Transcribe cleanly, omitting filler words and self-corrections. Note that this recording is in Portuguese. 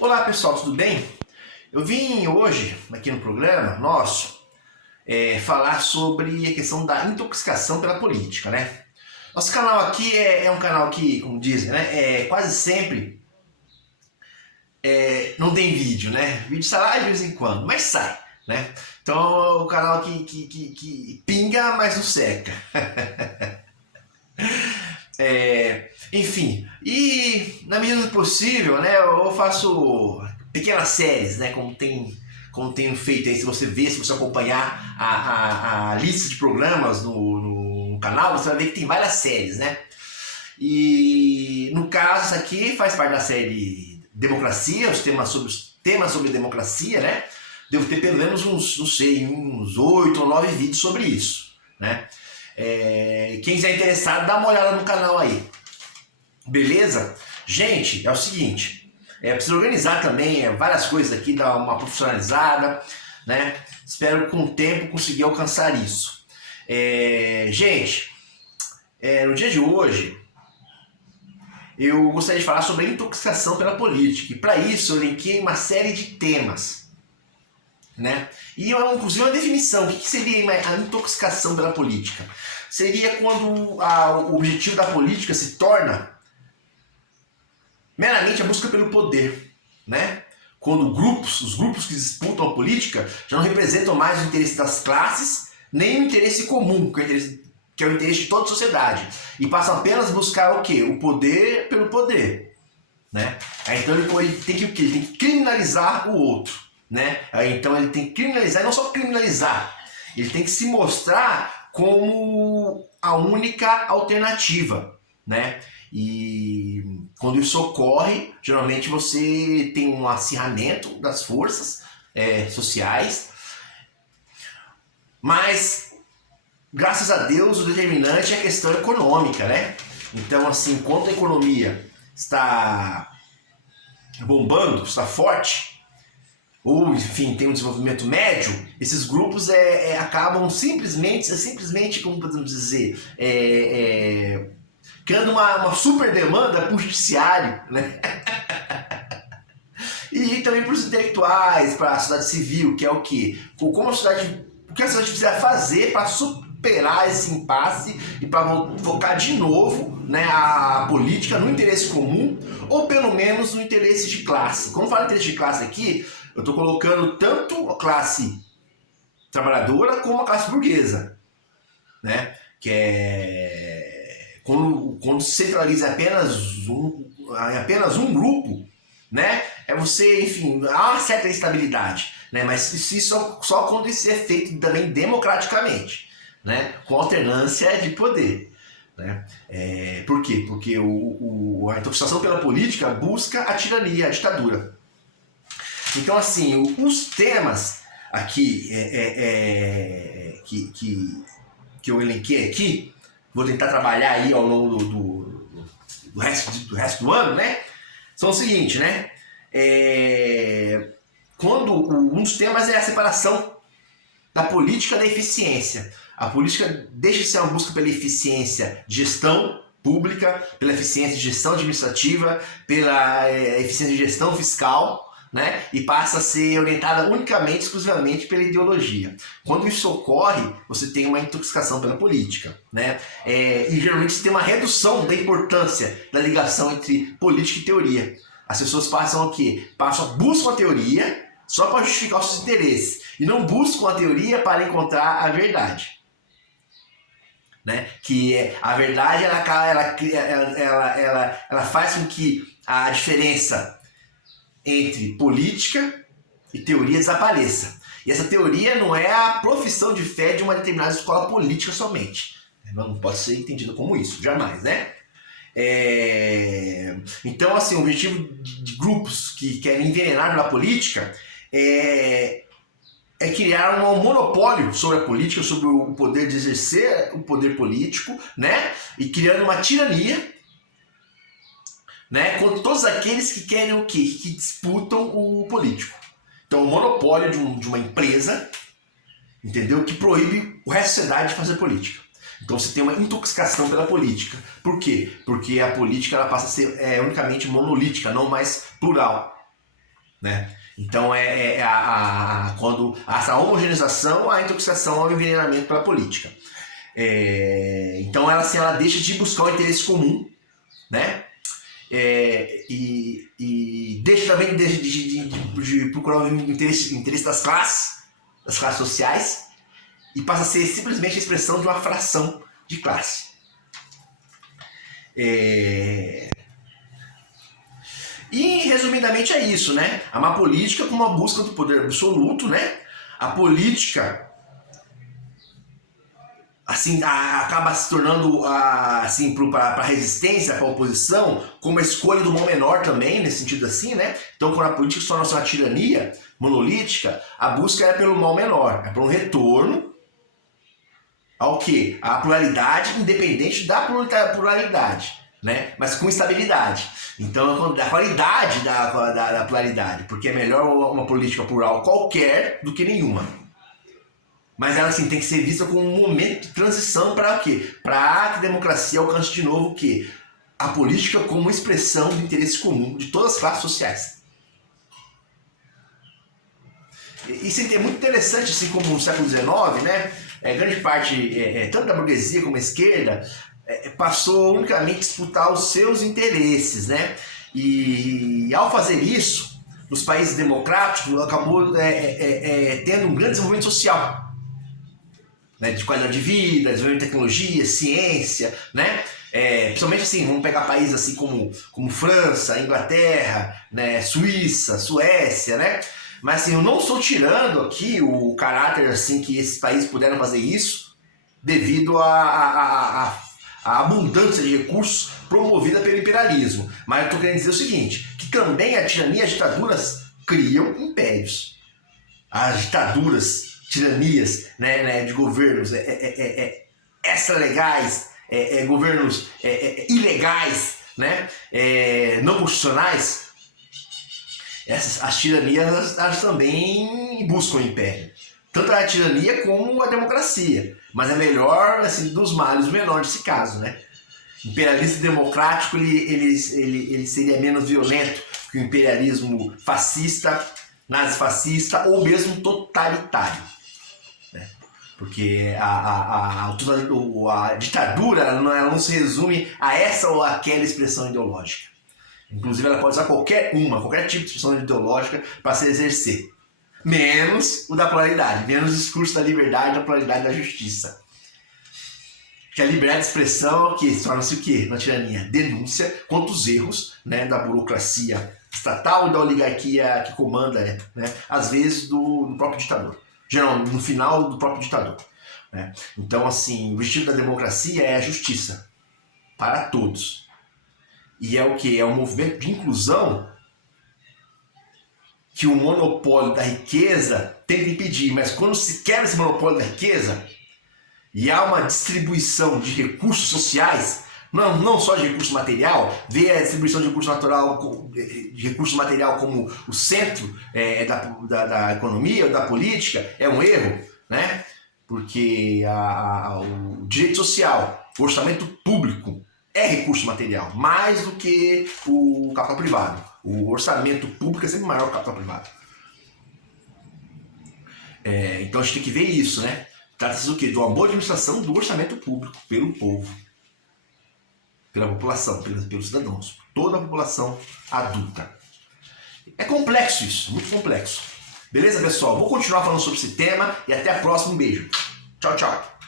Olá pessoal, tudo bem? Eu vim hoje aqui no programa nosso falar sobre a questão da intoxicação pela política, né? Nosso canal aqui é um canal que, como dizem, né, quase sempre não tem vídeo, né? Vídeo sai lá de vez em quando, mas sai, né? Então é um canal que pinga, mas não seca. Enfim, e na medida do possível, né, eu faço pequenas séries, né, como tenho feito aí, se você acompanhar a lista de programas no canal, você vai ver que tem várias séries, né? E no caso, essa aqui faz parte da série Democracia, os temas sobre democracia, né? Devo ter pelo menos uns 8 ou 9 vídeos sobre isso, né? Quem estiver interessado, dá uma olhada no canal aí. Beleza? Gente, é o seguinte, preciso organizar também várias coisas aqui, dar uma profissionalizada, né? Espero com o tempo conseguir alcançar isso. Gente, no dia de hoje, eu gostaria de falar sobre a intoxicação pela política. E para isso eu linkei uma série de temas, né? E inclusive uma definição. O que seria a intoxicação pela política? Seria quando o objetivo da política se torna meramente a busca pelo poder, né? Quando os grupos que disputam a política já não representam mais o interesse das classes, nem o interesse comum, que é o interesse de toda a sociedade, e passam apenas a buscar o quê? O poder pelo poder, né? Então ele tem que o quê? Ele tem que criminalizar o outro, né? Então ele tem que criminalizar, e não só criminalizar, ele tem que se mostrar como a única alternativa, né? E quando isso ocorre, geralmente você tem um acirramento das forças sociais, mas graças a Deus o determinante é a questão econômica, né? Então, assim, enquanto a economia está bombando, está forte, ou enfim, tem um desenvolvimento médio, esses grupos acabam simplesmente, como podemos dizer, criando uma super demanda para o judiciário, né? E também para os intelectuais, para a sociedade civil, que é o quê? O que a sociedade precisa fazer para superar esse impasse e para focar de novo, né, a política no interesse comum, ou pelo menos no interesse de classe. Quando eu falo interesse de classe aqui, eu estou colocando tanto a classe trabalhadora como a classe burguesa, né? Que quando se centraliza em apenas um grupo, né? Você, enfim, há uma certa estabilidade, né? Mas isso só quando isso é feito também democraticamente, né? Com alternância de poder, né? Por quê? Porque a intoxicação pela política busca a tirania, a ditadura. Então, assim, os temas aqui que eu elenquei aqui, vou tentar trabalhar aí ao longo do resto do ano, né? São o seguinte, né? Quando um dos temas é a separação da política da eficiência. A política deixa de ser uma busca pela eficiência de gestão pública, pela eficiência de gestão administrativa, pela eficiência de gestão fiscal, né? E passa a ser orientada unicamente, exclusivamente pela ideologia. Quando isso ocorre, você tem uma intoxicação pela política, né? E geralmente você tem uma redução da importância da ligação entre política e teoria. As pessoas passam o quê? Buscam a teoria só para justificar os seus interesses e não buscam a teoria para encontrar a verdade, né? Que a verdade ela faz com que a diferença entre política e teoria desapareça. E essa teoria não é a profissão de fé de uma determinada escola política somente. Não pode ser entendido como isso, jamais, né? Então, assim, o objetivo de grupos que querem envenenar pela política é criar um monopólio sobre a política, sobre o poder de exercer o poder político, né? E criando uma tirania, né, contra todos aqueles que querem o quê? Que disputam o político. Então, o monopólio de uma empresa, entendeu? Que proíbe o resto da sociedade de fazer política. Então, você tem uma intoxicação pela política. Por quê? Porque a política ela passa a ser unicamente monolítica, não mais plural. né? Então quando essa homogeneização, a intoxicação ao envenenamento pela política. Então ela deixa de buscar o interesse comum, né? E deixa também de procurar o interesse das classes sociais, e passa a ser simplesmente a expressão de uma fração de classe. E resumidamente é isso, né? A má política como uma busca do poder absoluto, né? A política assim acaba se tornando assim para a resistência, para a oposição, como a escolha do mal menor também, nesse sentido assim, né? Então, quando a política se torna uma tirania monolítica, a busca é pelo mal menor, é para um retorno ao quê? A pluralidade, independente da pluralidade, né? Mas com estabilidade. Então, a qualidade da pluralidade, porque é melhor uma política plural qualquer do que nenhuma. Mas ela assim, tem que ser vista como um momento de transição para o quê? Para que a democracia alcance de novo o quê? A política como expressão do interesse comum de todas as classes sociais. Isso é muito interessante, assim como no século XIX, né? Grande parte, tanto da burguesia como a esquerda, passou unicamente a disputar os seus interesses, né? E ao fazer isso, nos países democráticos, acabou tendo um grande desenvolvimento social, né? De qualidade de vida, desenvolvimento de tecnologia, ciência, né? Principalmente assim, vamos pegar países assim como França, Inglaterra, né? Suíça, Suécia, né? Mas assim, eu não estou tirando aqui o caráter assim que esses países puderam fazer isso devido à abundância de recursos promovida pelo imperialismo. Mas eu estou querendo dizer o seguinte, que também a tirania e as ditaduras criam impérios. As ditaduras, tiranias, né, de governos extralegais, governos ilegais, né, não constitucionais, as tiranias elas também buscam o império. Tanto a tirania como a democracia. Mas é melhor, assim, dos males o menor nesse caso, né? O imperialismo democrático ele seria menos violento que o imperialismo fascista, nazifascista ou mesmo totalitário, né? Porque a ditadura ela não se resume a essa ou aquela expressão ideológica. Inclusive ela pode usar qualquer tipo de expressão ideológica para se exercer. Menos o da pluralidade, menos o discurso da liberdade, da pluralidade e da justiça. Porque a liberdade de expressão é o quê? Torna-se o quê? Na tirania? Denúncia contra os erros, né, da burocracia estatal e da oligarquia que comanda, né, às vezes do próprio ditador. Geralmente, no final do próprio ditador, né? Então, assim, o objetivo da democracia é a justiça para todos. E é o quê? É um movimento de inclusão que o monopólio da riqueza tenta impedir. Mas quando se quebra esse monopólio da riqueza e há uma distribuição de recursos sociais, não só de recurso material, vê a distribuição de recurso material como o centro da economia ou da política, é um erro, né? Porque o direito social, o orçamento público é recurso material, mais do que o capital privado. O orçamento público é sempre maior que o capital privado. Então a gente tem que ver isso, né? Trata-se do quê? De uma boa administração do orçamento público pelo povo, pela população, pelos cidadãos, toda a população adulta. É complexo isso, muito complexo. Beleza, pessoal? Vou continuar falando sobre esse tema e até a próxima. Um beijo. Tchau, tchau.